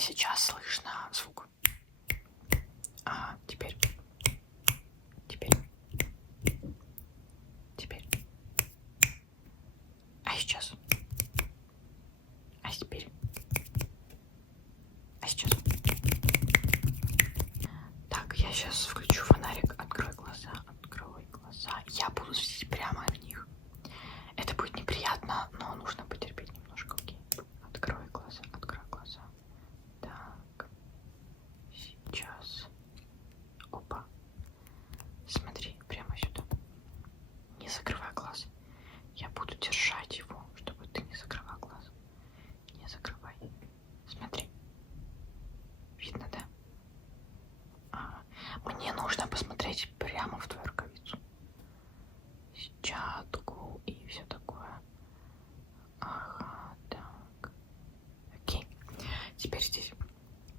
сейчас слышно звук. Теперь. А сейчас. А теперь. А сейчас. Так, я сейчас включу фонарик. Открой глаза. Я буду сидеть прямо в них. Это будет неприятно, но нужно потерпеть немножко. Окей. Открой глаза. Так. Сейчас. Опа. Смотри, прямо сюда. Не закрывай глаз. Я буду держать его, чтобы ты не закрывал глаз. Не закрывай. Смотри. Видно, да? Мне нужно посмотреть прямо в твою роговицу. Сетчатку и все такое. Ага, так. Окей. Теперь здесь.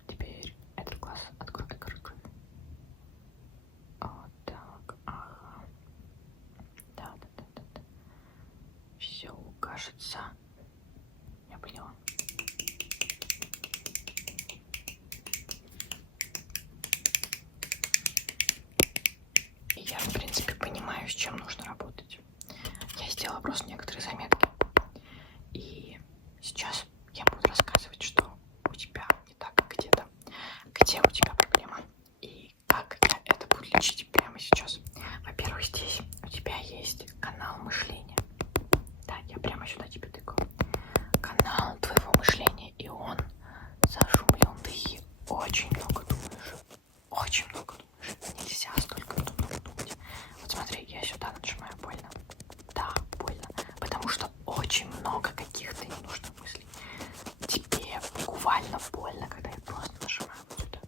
Теперь этот глаз открой. Вот так. Ага. Да. Все, кажется. Я поняла. Я, в принципе, понимаю, с чем нужно работать. Я сделала просто некоторые заметки. И сейчас я буду рассказывать, что у тебя не так где-то. Где у тебя проблема. И как я это буду лечить прямо сейчас. Во-первых, здесь у тебя есть канал мышления. Да, я прямо сюда тебе тыкаю. Канал твоего мышления. И он зашумлен. Ты очень много думаешь. Очень много думаешь. Нельзя столько много думать. Вот смотри, я сюда нажимаю. Больно. Да, больно. Потому что очень много каких-то ненужных мыслей. Тебе буквально больно, когда я просто нажимаю вот сюда.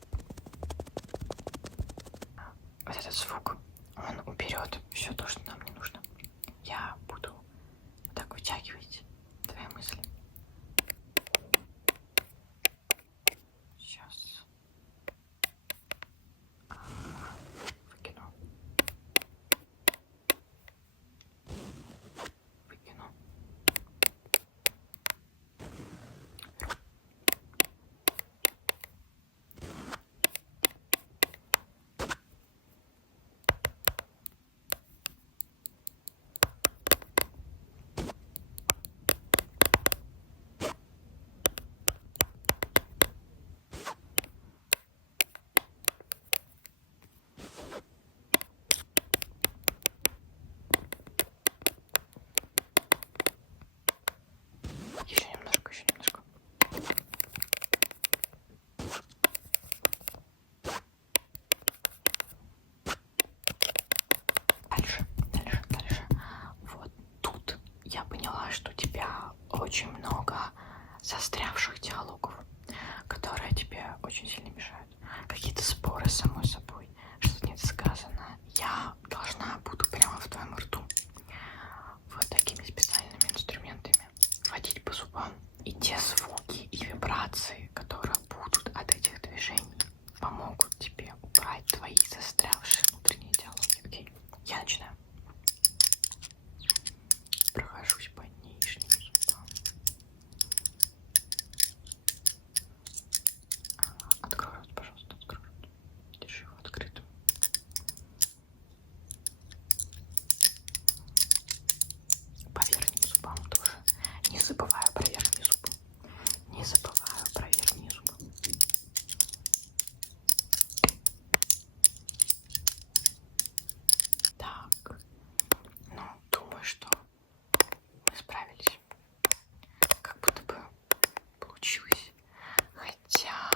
Вот этот звук, он уберет все то, что нам не нужно. Я буду вот так вытягивать твои мысли. Сейчас. Выкину. Еще немножко. Дальше. Вот тут я поняла, что у тебя очень много застрявших диалогов, которые тебе очень сильно мешают. Какие-то споры с самой собой, что-то не сказано. Я должна буду прямо в твоем рту вот такими специальными инструментами водить по зубам. И те звуки и вибрации, которые будут от этих движений, помогут тебе убрать твои застрявшие внутренние диалоги. Окей? Я начинаю. Прохожусь по нижним зубам. Открой рот, пожалуйста, открой рот. Держи его открытым. По верхним зубам тоже. Не забываю про верхние зубы. Так. Ну, думаю, что мы справились. Как будто бы получилось. Хотя...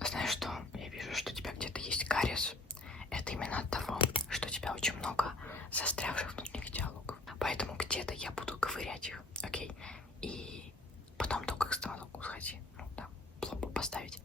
Знаешь что? Я вижу, что у тебя где-то есть кариес. Это именно от того, что у тебя очень много застрявших внутренних диалогов. Поэтому где-то я буду ковырять их, окей? И потом только к стоматологу сходи. Ну да, пломбу поставить.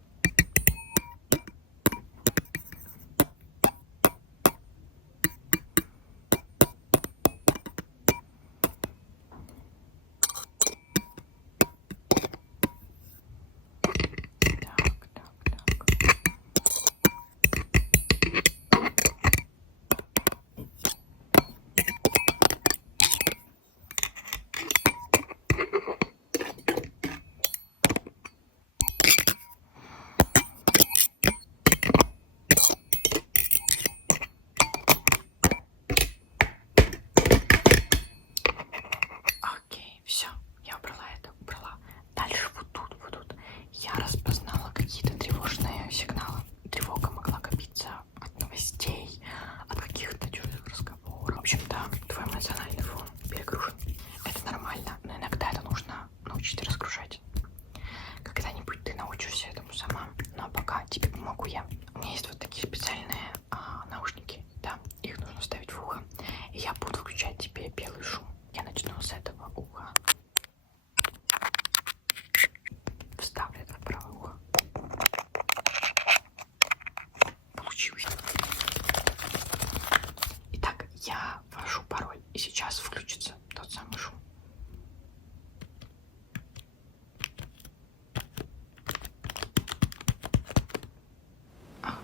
сейчас включится тот самый шум.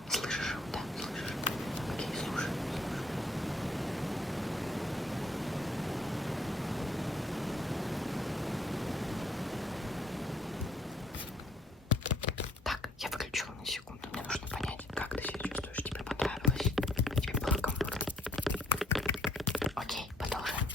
Слышишь его, да? Слышишь? Окей, слушай. Так, я выключила на секунду. Мне нужно понять, как ты себя чувствуешь. Тебе понравилось? Тебе было комфортно? Окей, продолжаем.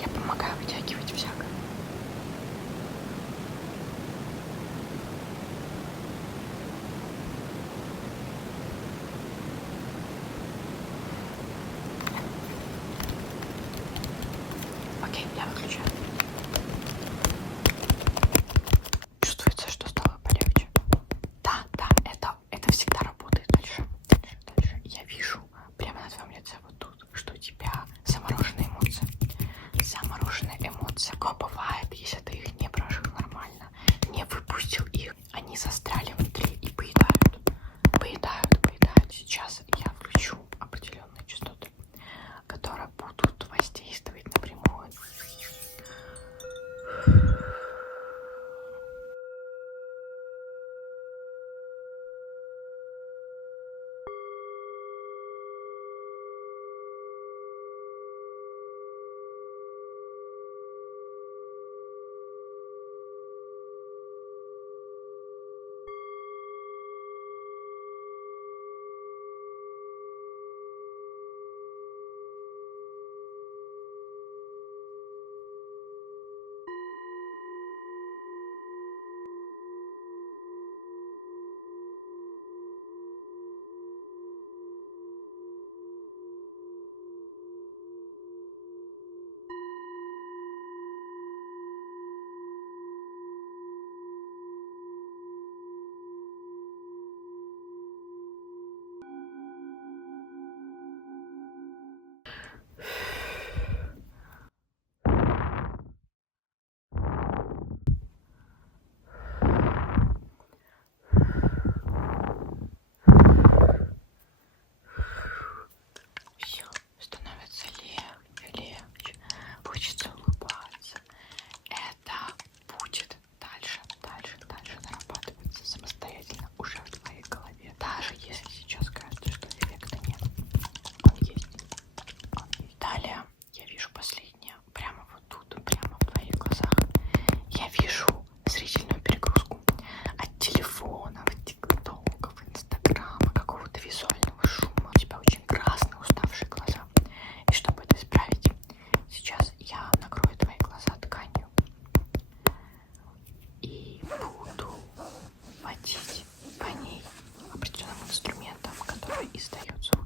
Я помогаю вытягивать всякое. Окей, я выключаю. Чувствуется, что стало полегче. Да, это всегда работает. Дальше. Я вижу прямо на твоем лице вот тут, что у тебя замороженные эмоции. Замороженные эмоции. Такое бывает, если ты их не прожил нормально, не выпустил их, они застряли внутри и поедают. Сейчас я включу определенные частоты, которые будут воздействовать напрямую. Все становится легче. Хочется улыбаться. Это будет дальше нарабатываться самостоятельно уже в твоей голове. Даже если сейчас кажется, что эффекта нет, он есть. Далее я вижу последнее, прямо вот тут, прямо в твоих глазах. Я вижу зрительную перегрузку от телефонов, тиктоков, инстаграма, какого-то визуального шума. У тебя очень красные, уставшие глаза. И чтобы это исправить, сейчас я накрою твои глаза тканью и буду водить по ней определенным инструментом, который издает звук.